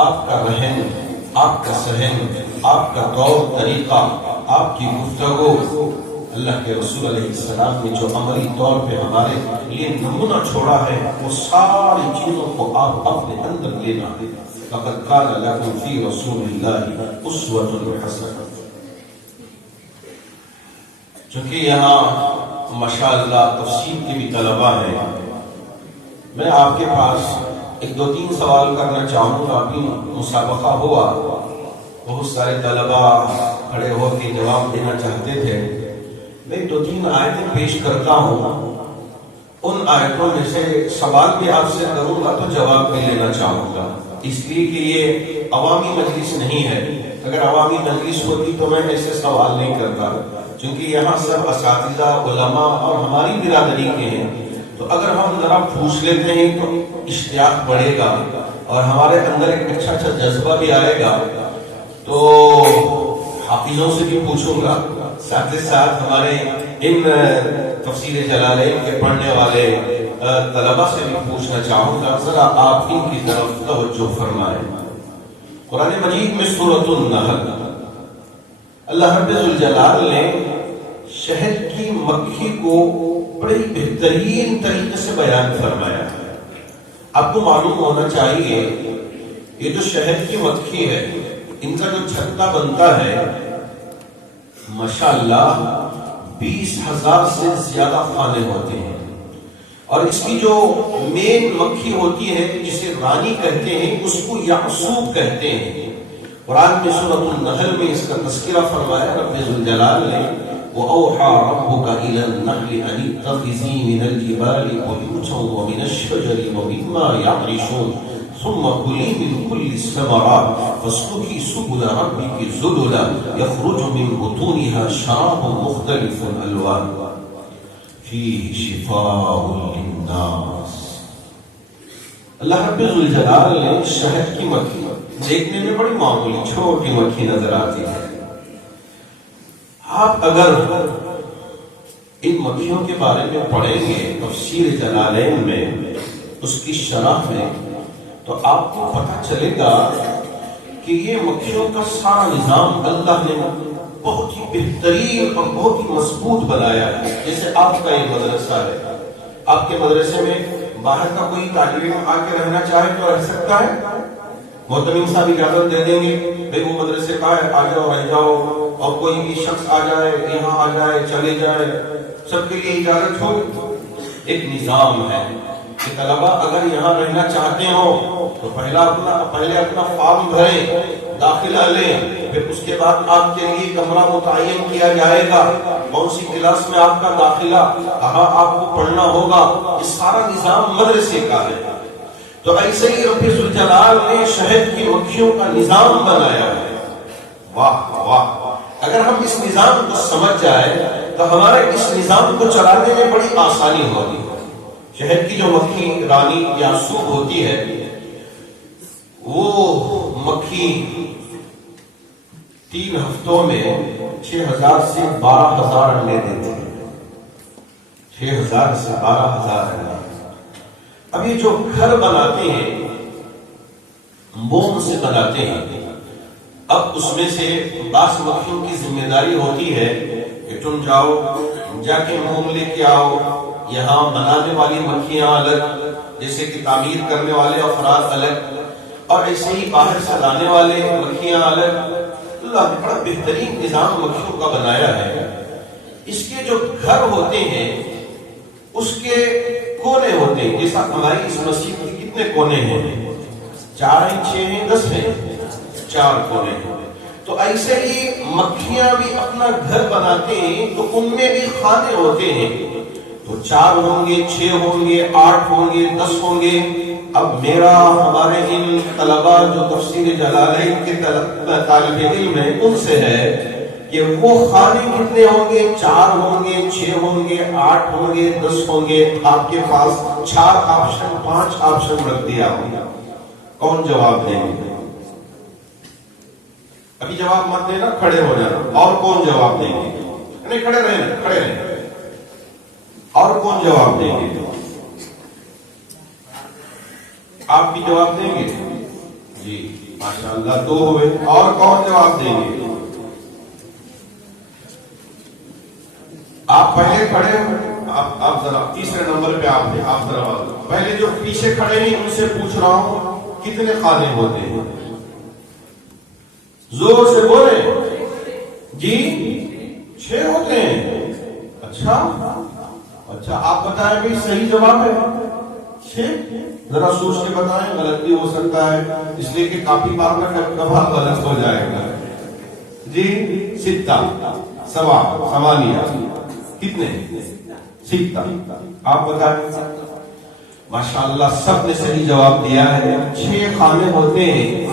آپ کا رہن، آپ کا سہن، آپ کا طور طریقہ، آپ کی گفتگو، اللہ کے رسول علیہ السلام نے جو عملی طور پہ ہمارے لیے نمونہ چھوڑا ہے وہ ساری چیزوں کو آپ اپنے اندر لینا ہے۔ فَقَدْ كَانَ لَكُمْ فِي رَسُولِ اللَّهِ أُسْوَةٌ حَسَنَةٌ۔ چونکہ یہاں ماشاءاللہ تفسیر کے بھی طلبہ ہیں، میں آپ کے پاس ایک دو تین سوال کرنا چاہوں گا۔ ابھی مسابقہ ہوا، بہت سارے طلبہ کھڑے ہو کے جواب دینا چاہتے تھے۔ میں دو تین آیتیں پیش کرتا ہوں، ان آیتوں میں سے سوال بھی آپ سے کروں گا تو جواب بھی لینا چاہوں گا، اس لیے کہ یہ عوامی مجلس نہیں ہے۔ اگر عوامی مجلس ہوتی تو میں ایسے سوال نہیں کرتا، چونکہ یہاں سب اساتذہ، علماء اور ہماری برادری کے ہیں، تو اگر ہم ذرا پوچھ لیتے ہیں تو اشتیاق بڑھے گا اور ہمارے اندر ایک اچھا جذبہ بھی آئے گا۔ تو حافظوں سے بھی پوچھوں گا، ساتھ ہی ساتھ ہمارے ان تفسیر جلالین کے پڑھنے والے طلبہ سے بھی پوچھنا چاہوں گا، ذرا آپ ان کی طرف توجہ فرمائیں۔ قرآن مجید میں سورۃ النحل اللہ رب الجلال نے شہد کی مکھی کو بڑی بہترین طریقے سے بیان فرمایا ہے۔ آپ کو معلوم ہونا چاہیے یہ جو شہد کی مکھی ہے، ان کا جو چھتا بنتا ہے ماشاءاللہ 20,000 سے زیادہ خانے ہوتے ہیں، اور اس کی جو مین مکھی ہوتی ہے جسے رانی کہتے ہیں اس کو یعصوب کہتے ہیں۔ قرآن میں سورۃ النحل میں اس کا تذکرہ فرمایا رب ذوالجلال نے، وَأَوْحَى رَبُّكَ إِلَى النَّحْلِ أَنِ اتَّخِذِي مِنَ الْجِبَالِ بُيُوتًا وَمِنَ الشَّجَرِ وَمِمَّا يَعْرِشُونَ ثُمَّ كُلِي مِنْ كُلِّ الثَّمَرَاتِ فَاسْلُكِي سُبُلَ رَبِّكِ ذُلُلًا يَخْرُجُ مِنْ بُطُونِهَا شَرَابٌ مُخْتَلِفٌ أَلْوَانُهُ فِيهِ شِفَاءٌ لِلنَّاسِ۔ اللہ رب ذوالجلال نے شہد کی مکھی دیکھنے میں بڑی معمولی چھوٹی مکھی نظر آتی ہے، آپ اگر ان مکھیوں کے بارے میں پڑھیں گے تفسیر جلالین میں، اس کی شرح میں، تو آپ کو پتہ چلے گا کہ یہ مکھیوں کا سارا نظام اللہ نے بہت ہی بہترین اور بہت ہی مضبوط بنایا ہے۔ جیسے آپ کا یہ مدرسہ ہے، آپ کے مدرسے میں باہر کا کوئی طالب علم آ کے رہنا چاہے تو رہ سکتا ہے، محتمیم صاحب اجازت دے دیں گے، بھئی وہ مدرسے کا ہے، آ جاؤ رہ جاؤ، اور کوئی بھی شخص آ جائے، یہاں آ جائے، چلے جائے، سب کے لیے اجازت ہو۔ ایک نظام ہے کہ طلبہ اگر یہاں رہنا چاہتے ہو تو پہلے اپنا فارم بھریں، داخلہ لیں، پھر اس کے بعد آپ کے لیے کمرہ متعین کیا جائے گا، کون سی کلاس میں آپ کا داخلہ، کہاں آپ کو پڑھنا ہوگا، یہ سارا نظام مدرسے کا ہے۔ تو ایسے ہی رب ذوالجلال نے شہد کی مکھیوں کا نظام بنایا ہے۔ واہ واہ، اگر ہم اس نظام کو سمجھ جائے تو ہمارے اس نظام کو چلانے میں بڑی آسانی ہوگی۔ شہد کی جو مکھی رانی یا سوگ ہوتی ہے، وہ مکھی 3 ہفتوں میں 6,000 سے 12,000 انڈے دیتی ہے، 6,000 سے 12,000 انڈے۔ اب یہ جو گھر بناتے ہیں موم سے بناتے ہیں، اب اس میں سے بعض مکھیوں کی ذمہ داری ہوتی ہے کہ تم جاؤ جا کے موم لے کے آؤ، یہاں بنانے والی مکھیاں الگ، جیسے کہ تعمیر کرنے والے افراد الگ، اور ایسے ہی باہر سے لانے والے مکھیاں الگ۔ اللہ نے بڑا بہترین نظام مکھیوں کا بنایا ہے۔ اس کے جو گھر ہوتے ہیں اس کے کونے ہوتے ہیں، جیسا ہماری اس مسجد کے کتنے کونے ہیں، 4 ہیں، 6 ہیں، 10 ہیں، 4 کونے ہیں۔ تو ایسے ہی مکھیاں بھی اپنا گھر بناتے ہیں تو ان میں بھی خانے ہوتے ہیں، تو 4 ہوں گے، 6 ہوں گے، 8 ہوں گے، 10 ہوں گے۔ اب میرا ہمارے ان طلبہ جو تفسیر جلالین کے طالب علم ہیں ان سے ہے کہ وہ خانے کتنے ہوں گے، 4 ہوں گے، 6 ہوں گے، 8 ہوں گے، 10 ہوں گے، آپ کے پاس 4 آپشن 5 آپشن رکھ دیا ہوگا، کون جواب دیں گے؟ ابھی جواب مت دینا، کھڑے ہو جانا، اور کون جواب دیں گے؟ نہیں، کھڑے رہے، کھڑے رہے، اور کون جواب دیں گے؟ آپ بھی جواب دیں گے؟ جی ماشاءاللہ 2 ہوئے، اور کون جواب دیں گے؟ آپ پہلے کھڑے، آپ ذرا تیسرے نمبر پہ آپ ذرا پہلے جو پیچھے کھڑے ہیں ان سے پوچھ رہا ہوں کتنے خانے ہوتے ہیں؟ زور سے بولے جی 6 ہوتے ہیں۔ اچھا آپ بتائیں بھی صحیح جواب ہے 6؟ ذرا سوچ کے بتائیں، غلط بھی ہو سکتا ہے، اس لیے کہ کافی بار میں کبھا غلط ہو جائے گا۔ جی 6 سوالیا کتنے؟ 6 آپ بتائیں۔ ماشاءاللہ سب نے صحیح جواب دیا ہے، 6 خانے ہوتے ہیں۔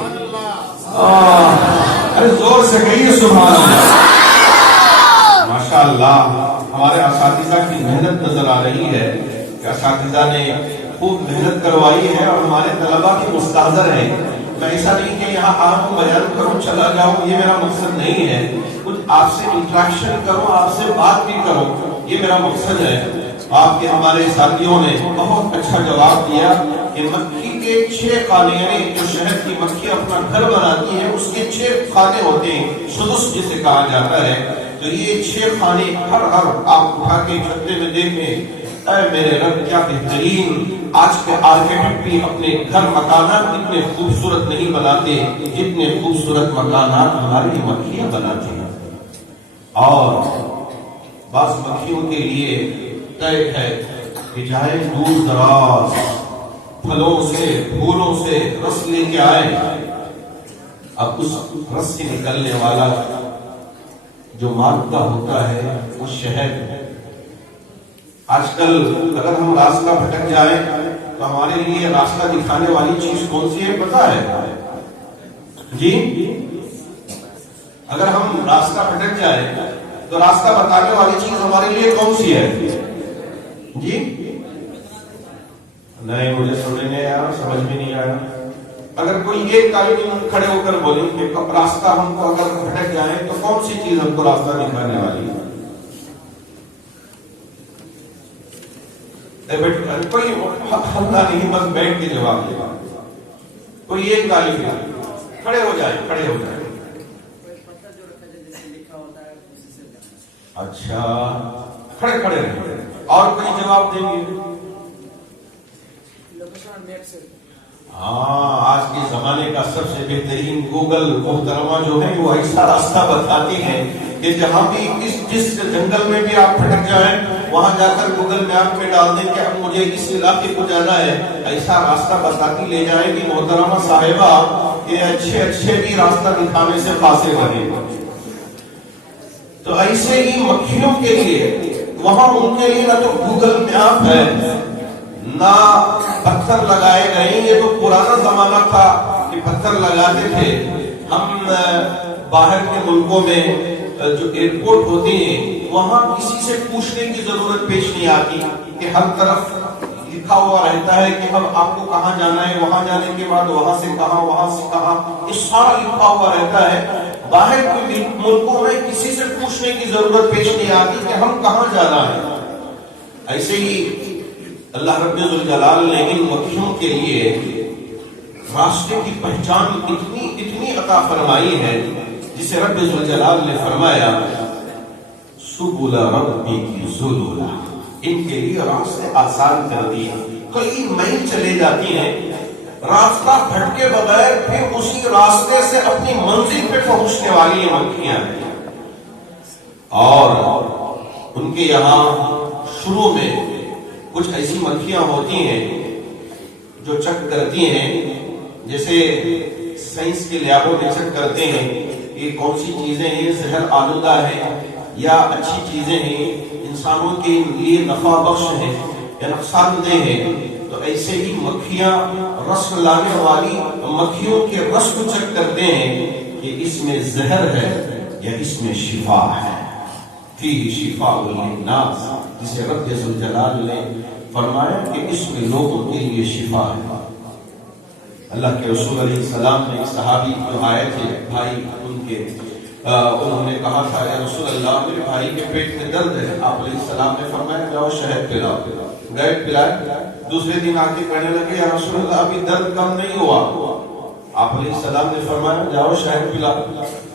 ارے زور سے کہیے سبحان اللہ۔ ماشاءاللہ ہمارے اساتذہ کی محنت نظر آ رہی ہے کہ اساتذہ نے خوب محنت کروائی ہے، اور ہمارے طلبہ کی مستحضر ہے۔ میں ایسا نہیں کہ یہاں آؤں بیان کروں چلا جاؤں، یہ میرا مقصد نہیں ہے، کچھ آپ سے انٹریکشن کروں، آپ سے بات بھی کروں، یہ میرا مقصد ہے۔ آپ کے ہمارے ساتھیوں نے بہت اچھا جواب دیا کہ مکھی کے 6 خانے، یعنی جو شہد کی مکھی اپنا گھر بناتی ہے اس کے 6 خانے ہوتے ہیں، سدس جسے کہا جاتا ہے۔ تو یہ 6 خانے ہر آپ اٹھا کے چھتے میں دیکھیں، اے میرے رب کیا بہترین! آج کے آرکیٹیکٹ بھی اپنے گھر مکانات اتنے خوبصورت نہیں بناتے جتنے خوبصورت مکانات ہماری مکھیاں بناتی ہیں، اور بعض مکھیوں کے لیے طے ہے کہ چاہے دور دراز پھلوں سے پھولوں سے رس لے کے آئے، اب اس رس سے نکلنے والا جو مادہ ہوتا ہے وہ شہد ہے۔ آج کل اگر ہم راستہ بھٹک جائیں تو ہمارے لیے راستہ دکھانے والی چیز کون سی ہے پتا ہے؟ جی اگر ہم راستہ بھٹک جائیں تو راستہ بتانے والی چیز ہمارے لیے کون سی ہے؟ جی نہیں، مجھے سمجھ نہیں آیا، سمجھ بھی نہیں آیا۔ اگر کوئی ایک طالب علم کھڑے ہو کر بولیں کہ راستہ ہم کو اگر بھٹک جائیں تو کون سی چیز ہم کو راستہ دکھانے والی ہے؟ کوئی ہلکا نہیں، بس بیٹھ کے جواب دے گا۔ کوئی ایک طالب علم کھڑے ہو جائے، کھڑے ہو جائے۔ اچھا کھڑے کھڑے رہے، اور کوئی جواب دیں گے؟ ہاں، آج کے زمانے کا سب سے بہترین گوگل محترمہ جو ہے وہ ایسا راستہ بتاتی ہے کہ جہاں بھی جس جنگل میں بھی آپ پھٹک جائیں وہاں جا کر گوگل میپ میں ڈال دیں کہ اب مجھے اس علاقے کو جانا ہے، ایسا راستہ بتاتی لے جائے گی محترمہ صاحبہ کہ اچھے بھی راستہ دکھانے سے فاصل رہے گا۔ تو ایسے ہی مکھیوں کے لیے وہاں ان کے لیے نہ تو گوگل میپ ہے نہ پتھر لگائے گئے۔ یہ تو پرانا زمانہ تھا کہ پتھر لگاتے تھے۔ ہم باہر کے ملکوں میں جو ایئرپورٹ ہوتے ہیں وہاں کسی سے پوچھنے کی ضرورت پیش نہیں آتی کہ ہر طرف لکھا ہوا رہتا ہے کہ اب آپ کو کہاں جانا ہے، وہاں جانے کے بعد وہاں سے کہاں، وہاں سے کہاں، یہ سارا لکھا ہوا رہتا ہے۔ باہر کے ملکوں میں کسی سے پوچھنے کی ضرورت پیش نہیں آتی کہ ہم کہاں جانا ہے۔ ایسے ہی اللہ رب ذوالجلال نے ان مکھیوں کے لیے راستے کی پہچان اتنی عطا فرمائی ہے، جسے رب ذوالجلال نے فرمایا سبل ربک ذللا، ان کے لیے راستے آسان کر دیے۔ کئی میل چلے جاتی ہیں، راستہ بھٹکے بغیر پھر اسی راستے سے اپنی منزل پہ پہنچنے والی مکھیاں ہیں۔ اور ان کے یہاں شروع میں کچھ ایسی مکھیاں ہوتی ہیں جو چیک کرتی ہیں، جیسے سائنس کے لیابوں میں چیک کرتے ہیں یہ کون سی چیزیں ہیں زہر آلودہ ہیں یا اچھی چیزیں ہیں، انسانوں کے لیے نفع بخش ہیں یا نقصان دہ ہیں۔ تو ایسے ہی مکھیاں رس لانے والی مکھیوں کے رس کو چیک کرتے ہیں کہ اس میں زہر ہے یا اس میں شفا ہے، فیہ شفاء للناس، جسے رب ذوالجلال نے فرمایا کہ اس میں لوگوں کے لیے شفا ہے۔ اللہ کے رسول علیہ السلام نے ایک صحابی جو آئے تھے بھائی ان کے، انہوں نے کہا تھا یا رسول اللہ میرے بھائی کے پیٹ میں درد ہے، آپ علیہ السلام نے فرمایا جاؤ شہد پلاؤ، گئے پلائے، دوسرے دن آ کے کہنے لگے یا رسول اللہ ابھی درد کم نہیں ہوا، آپ علیہ السلام نے فرمایا جاؤ شہد پلاؤ،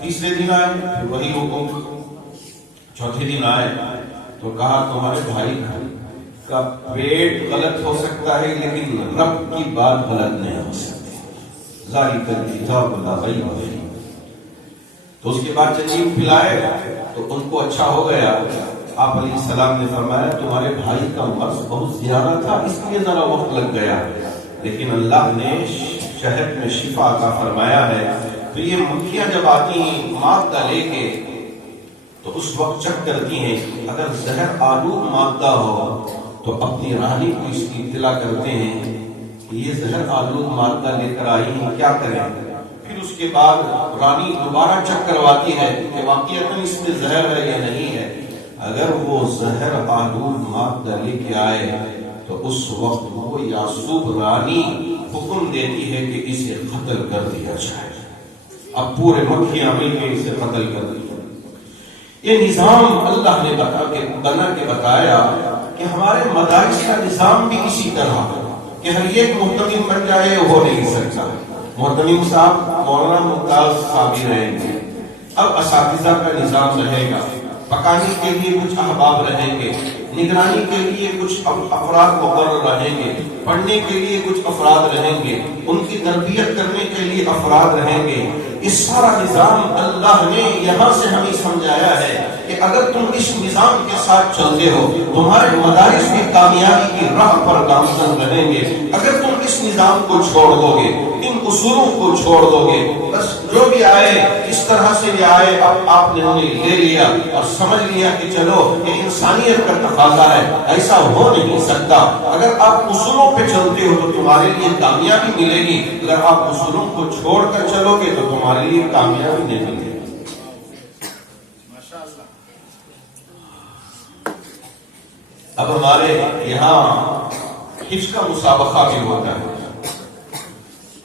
تیسرے دن آئے پھر وہی حکم، چوتھے دن آئے تو کہا تمہارے بھائی کا پیٹ غلط ہو سکتا ہے لیکن رب کی بات غلط نہیں ہو سکتی، ذالک الکتاب لا ریب فیہ۔ تو اس کے بعد چنجیم پلائے تو ان کو اچھا ہو گیا، آپ علیہ السلام نے فرمایا تمہارے بھائی کا مرض بہت زیادہ تھا اس لیے ذرا وقت لگ گیا، لیکن اللہ نے شہد میں شفا کا فرمایا ہے۔ تو یہ مکھیاں جب آتی ہیں مادہ لے کے تو اس وقت چیک کرتی ہیں، اگر زہر آلود مادہ ہو تو اپنی رانی کو اس کی اطلاع کرتے ہیں کہ یہ زہر آلود مادہ لے کر آئی ہیں، کیا کریں؟ پھر اس کے بعد رانی دوبارہ چیک کرواتی ہے کہ واقعتاً اس میں زہر ہے یا نہیں ہے، اگر وہ زہر آلود مادہ لے کے آئے تو اس وقت وہ یعصوب رانی حکم دیتی ہے کہ اسے قتل کر دیا جائے۔ اب پورے مکھیاں مل کے اسے قتل کر دیا۔ یہ نظام اللہ نے بنا کے بتایا کہ ہمارے مدارس کا نظام بھی اسی طرح ہے کہ ہر ایک محتمم بن جائے ہو نہیں سکتا۔ محتمم صاحب مولانا ممتاز صاحب ہی رہیں گے، اب اساتذہ کا نظام رہے گا، پکانے کے لیے کچھ احباب رہیں گے، نگرانی کے لیے کچھ افراد مقرر رہیں گے، پڑھنے کے لیے کچھ افراد رہیں گے، ان کی تربیت کرنے کے لیے افراد رہیں گے۔ اس سارا نظام اللہ نے یہاں سے ہمیں سمجھایا ہے کہ اگر تم اس نظام کے ساتھ چلتے ہو تمہارے مدارس بھی کامیابی کی راہ پر گامزن رہیں گے۔ اگر تم اس نظام کو چھوڑ دو گے، ان اصولوں کو چھوڑ دو گے، بس جو بھی آئے اس طرح سے بھی آئے، اب آپ نے انہیں لے لیا اور سمجھ لیا کہ چلو یہ انسانیت کا تقاضا ہے، ایسا ہو نہیں سکتا۔ اگر آپ اصولوں پہ چلتے ہو تو تمہارے لیے کامیابی ملے گی، اگر آپ اصولوں کو چھوڑ کر چلو گے تو تمہارے لیے کامیابی نہیں ملے گی۔ اب ہمارے یہاں حفظ کا مسابقہ بھی ہوتا ہے۔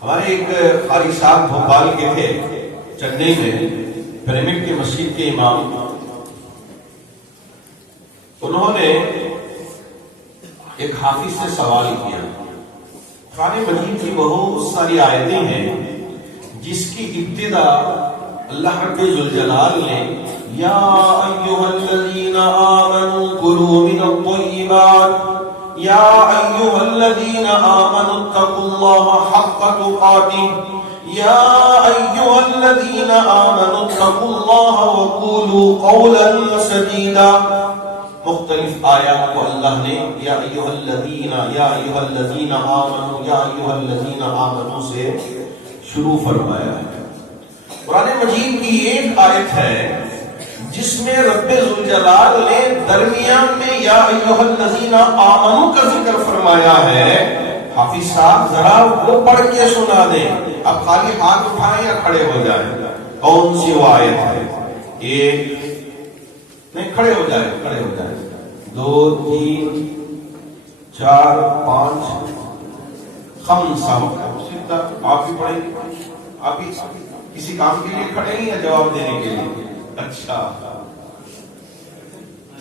ہمارے ایک قاری صاحب بھوپال کے تھے، چنئی میں پیرامڈ کے مسجد کے امام، انہوں نے ایک حافظ سے سوال کیا۔ قرآن مجید کی بہت ساری آیتیں ہیں جس کی ابتدا اللہ رب ذوالجلال نے یا ایھا الذین آمنوا کلوا من الطیبات یا ایھا الذین آمنوا اتقوا اللہ حق تقاته یا ایھا الذین آمنوا اتقوا اللہ وقولوا قولا سدیدا۔ مختلف آیات کو اللہ نے یا ایھا الذین آمنوا یا ایھا الذین آمنوا سے شروع فرمایا ہے۔ قرآن مجید کی ایک آیت ہے جس میں رب ذوالجلال نے درمیان میں یا ایھا الذین آمنوا کا ذکر فرمایا ہے۔ حافظ صاحب ذرا وہ پڑھ کے سنا دیں، اب خالی ہاتھ اٹھائیں یا کھڑے ہو جائیں، کون سی وہ آیت ہے؟ ایک نہیں، کھڑے ہو جائیں، کھڑے ہو جائیں، 2 3 4 5 خمسہ، سیدھا آپ بھی پڑھیں گے؟ آپ بھی کسی کام کے لیے کھڑے ہیں یا جواب دینے کے لیے؟ اچھا،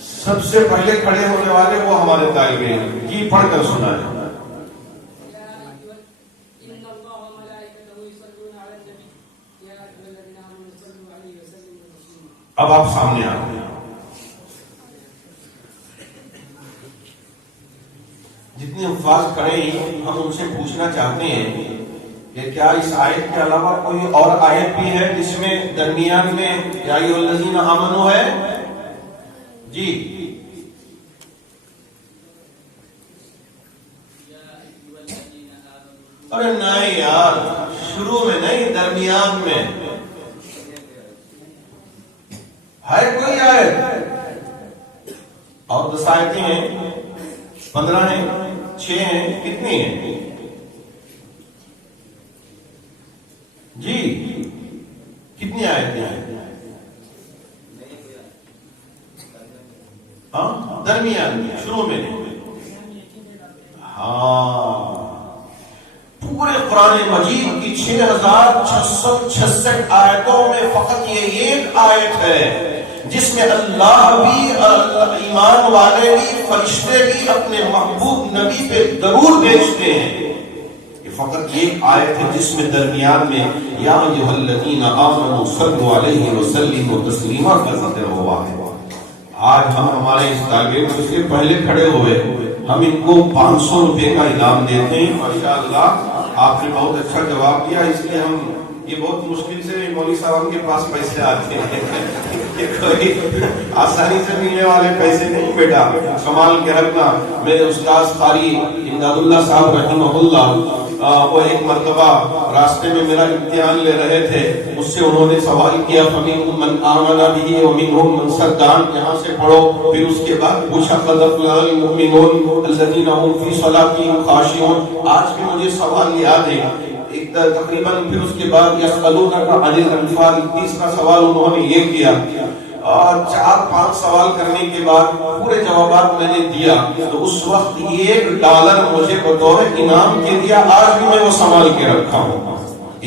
سب سے پہلے کھڑے ہونے والے وہ ہمارے طالب علم، جی پڑھ کر سنائیں۔ اب آپ سامنے آ گئے، جتنے الفاظ کھڑے ہیں ہم ان سے پوچھنا چاہتے ہیں کہ کیا اس آیت کے علاوہ کوئی اور آیت بھی ہے جس میں درمیان میں یا ایھا الذین آمنوا ہے؟ جی ارے نہیں یار، شروع میں نہیں، درمیان میں ہے کوئی آیت؟ اور 10 آیتیں ہیں، 15 ہیں، 6 ہیں، کتنی ہیں؟ جی کتنی آیتیں ہیں؟ شروع میں ہاں پورے قرآن مجید کی 6666 آیتوں میں فقط یہ ایک آیت ہے جس میں اللہ بھی ایمان والے بھی فرشتے بھی اپنے محبوب نبی پہ درود بھیجتے ہیں. یہ فقط ایک آیت ہے جس میں درمیان میں یا ایھا الذین آمنوا صلوا علیہ وسلموا تسلیما کا ذکر ہوا ہے. آج ہم ہمارے اس ٹارگیٹ سے پہلے کھڑے ہوئے ہم ان کو 500 روپے کا انعام دیتے ہیں. ماشاءاللہ آپ نے بہت اچھا جواب دیا, اس لیے ہم یہ بہت مشکل سے مولوی صاحب کے پاس پیسے آتے ہیں. کوئی آسانی سے ملنے والے پیسے نہیں بیٹا, کمال کے رکھنا. میرے استاد قاری امداد اللہ صاحب رحمہ اللہ وہ ایک مرتبہ راستے میں میرا امتحان لے رہے تھے, مجھ سے انہوں نے سوال کیا فَمِنْهُمْ مَنْ آمَنَ بِهِ وَمِنْهُمْ مَنْ صَدَّ. یہاں سے پڑھو, پھر اس کے بعد پوچھا قَدْ أَفْلَحَ الْمُؤْمِنُونَ الَّذِينَ هُمْ فِي صَلَاتِهِمْ خَاشِعُونَ. آج بھی مجھے سوال یاد ہے تقریباً. پھر اس کے بعد يَسْأَلُونَكَ عَنِ الْأَنْفَالِ, تیسرا سوال انہوں نے یہ کیا, اور 4-5 سوال کرنے کے بعد پورے جوابات میں نے دیا. تو اس وقت $1 مجھے بطور انعام کے دیا. آج بھی میں وہ سنبھال کے رکھا ہوں,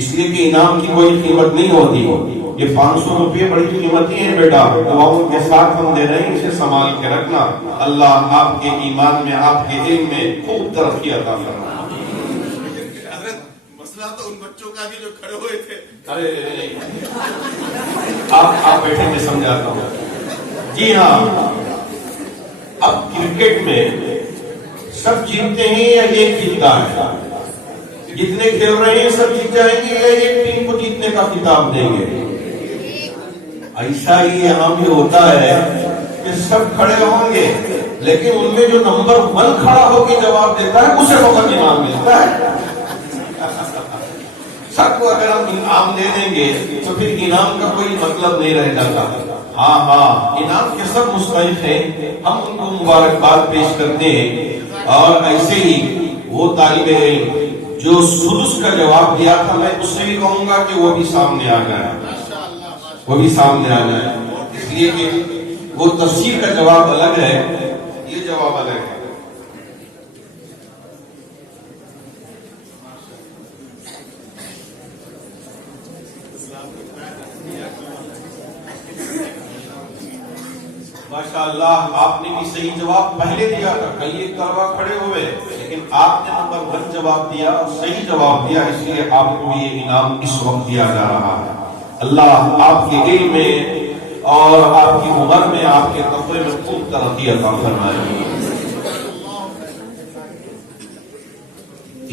اس لیے کہ انعام کی کوئی قیمت نہیں ہوتی. یہ 500 روپے بڑی قیمتی ہیں بیٹا, دعاؤں کے ساتھ ہم دے رہے ہیں, اسے سنبھال کے رکھنا. اللہ آپ کے ایمان میں, آپ کے علم میں خوب ترقی عطا فرمائے. مسئلہ تو ان بچوں کا بھی جو کھڑے ہوئے تھے. ارے آپ بیٹھے, میں سمجھاتا ہوں. جی ہاں, اب کرکٹ میں سب جیتتے ہیں یا ایک جیتتا ہے؟ جتنے کھیل رہے ہیں سب جیت جائیں گے یا ایک ٹیم کو جیتنے کا خطاب دیں گے؟ ایسا ہی یہاں بھی ہوتا ہے کہ سب کھڑے ہوں گے, لیکن ان میں جو نمبر 1 کھڑا ہو کے جواب دیتا ہے اسے وقت انعام ملتا ہے. سب کو اگر ہم انعام دے دیں گے تو پھر انعام کا کوئی مطلب نہیں رہ جاتا. ہاں انعام کے سب مستحق ہیں, ہم ان کو مبارکباد پیش کرتے ہیں. اور ایسے ہی وہ طالب علم جو سدس کا جواب دیا تھا, میں اس سے بھی کہوں گا کہ وہ بھی سامنے آ جائے, وہ بھی سامنے آ جائے. اس لیے کہ وہ تفسیر کا جواب الگ ہے, یہ جواب الگ ہے. ماشاءاللہ آپ نے بھی صحیح جواب پہلے دیا تھا, کئی ایک طلبہ کھڑے ہوئے, لیکن آپ نے نمبر 1 جواب دیا, صحیح جواب دیا, اس لیے آپ کو یہ انعام اس وقت دیا جا رہا ہے. اللہ آپ کے علم میں اور آپ کی عمر میں, آپ کے تقوی میں خوب ترقی عطا فرمائے.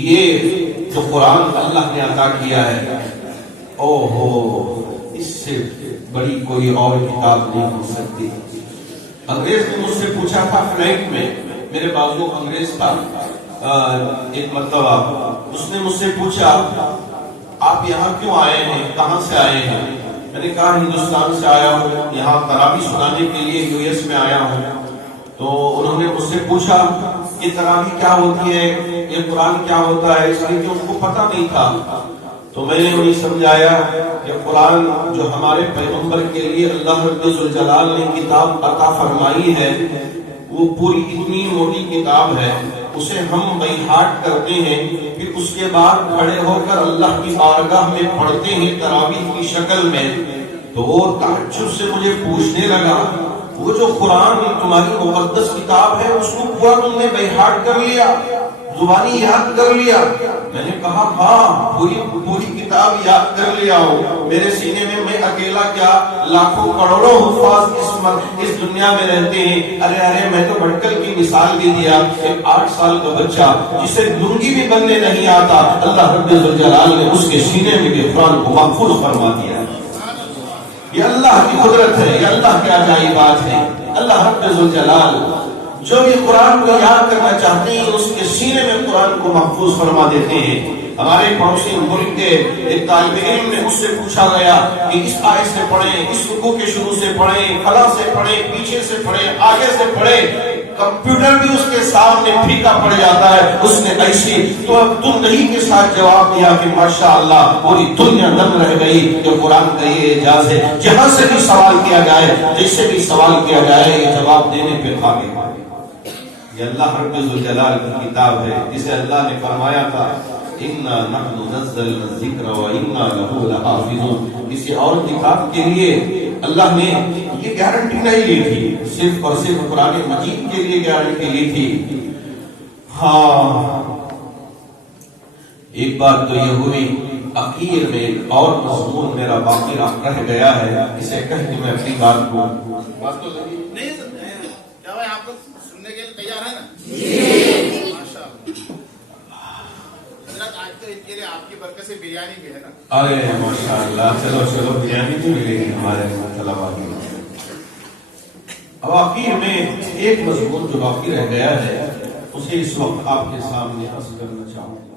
یہ جو قرآن اللہ نے عطا کیا ہے, اوہو, اس سے بڑی کوئی اور کتاب نہیں ہو سکتی. انگریز نے مجھ سے پوچھا تھا فلائٹ میں, میرے بازو انگریز تھا, ایک مرتبہ اس نے مجھ سے پوچھا آپ یہاں کیوں آئے ہیں, کہاں سے آئے ہیں؟ میں نے کہا ہندوستان سے آیا ہوں, یہاں تراویح سنانے کے لیے US میں آیا ہوں. تو انہوں نے مجھ سے پوچھا کہ تراویح کیا ہوتی ہے, یہ قرآن کیا ہوتا ہے, اس لیے کہ ان کو پتہ نہیں تھا. تو میں نے انہیں سمجھایا کہ قرآن جو ہمارے پیغمبر کے لیے اللہ رب ذوالجلال نے کتاب عطا فرمائی ہے, وہ پوری اتنی موٹی کتاب ہے, اسے ہم بیہاٹ کرتے ہیں, پھر اس کے بعد کھڑے ہو کر اللہ کی بارگاہ میں پڑھتے ہیں تراویح کی شکل میں. تو وہ تعجب سے مجھے پوچھنے لگا, وہ جو قرآن تمہاری مقدس کتاب ہے اس کو پورا تم نے بیہاٹ کر لیا, زبانی یاد کر لیا؟ میں نے کہا ہاں, پوری کتاب یاد کر لیا ہوں. میرے سینے میں میں اکیلا کیا, لاکھوں کروڑوں حفاظ اس دنیا میں رہتے ہیں. ارے میں تو بھٹکل کی مثال بھی دیا, ایک 8 سال کا بچہ جسے لنگی بھی بننے نہیں آتا, اللہ رب ذوالجلال نے اس کے سینے میں یہ قرآن کو محفوظ فرما دیا. یہ اللہ کی قدرت ہے, یہ اللہ کی عجائبات ہے. اللہ رب ذوالجلال جو بھی قرآن کو یاد کرنا چاہتے ہیں اس کے سینے میں قرآن کو محفوظ فرما دیتے ہیں. ہمارے پڑوسی ملک کے ایک طالب علم نے مجھ سے پوچھا گیا کہ اس آیت سے پڑھیں, اس رکوع کے شروع سے پڑھیں, فلاں سے پڑھیں, پیچھے سے پڑھیں, آگے سے پڑھیں. کمپیوٹر بھی اس کے سامنے پھیکا پڑ جاتا ہے. اس نے ایسی تو اب تم نہیں کے ساتھ جواب دیا کہ ماشاءاللہ پوری دنیا دم رہ گئی کہ قرآن کا یہ اعجاز ہے. جہاں سے بھی سوال کیا جائے, جیسے بھی سوال کیا جائے, یہ جواب دینے پہ قابل. یہ اللہ رب ذوالجلال کی کتاب ہے جسے اللہ نے فرمایا تھا اِنَّا نَحْنُ نَزَّلْنَا الذِّكْرَ وَإِنَّا لَهُ لَحَافِظُونَ. کسی اور کتاب کے لیے اللہ نے یہ گارنٹی نہیں لی تھی، صرف اور صرف قرآن مجید کے لیے گارنٹی لی تھی. ہاں ایک بات تو یہ ہوئی، اخیر میں ایک اور مضمون میرا باقی رہ گیا ہے، اسے کہہ کے میں اپنی بات کو بات تو نہیں کیا بھائی آپ لوگ سننے کے لیے تیار ہیں نا؟ جی ماشاء اللہ. حضرت آج تو ان کے لیے آپ کی برکت سے بریانی بھی ہے نا؟ ارے ماشاء اللہ، چلو چلو بریانی بھی ملے گی ہمارے طلبا کی. اب آخر میں ایک مضمون جو باقی رہ گیا ہے اسے اس وقت آپ کے سامنے عرض کرنا چاہوں گا.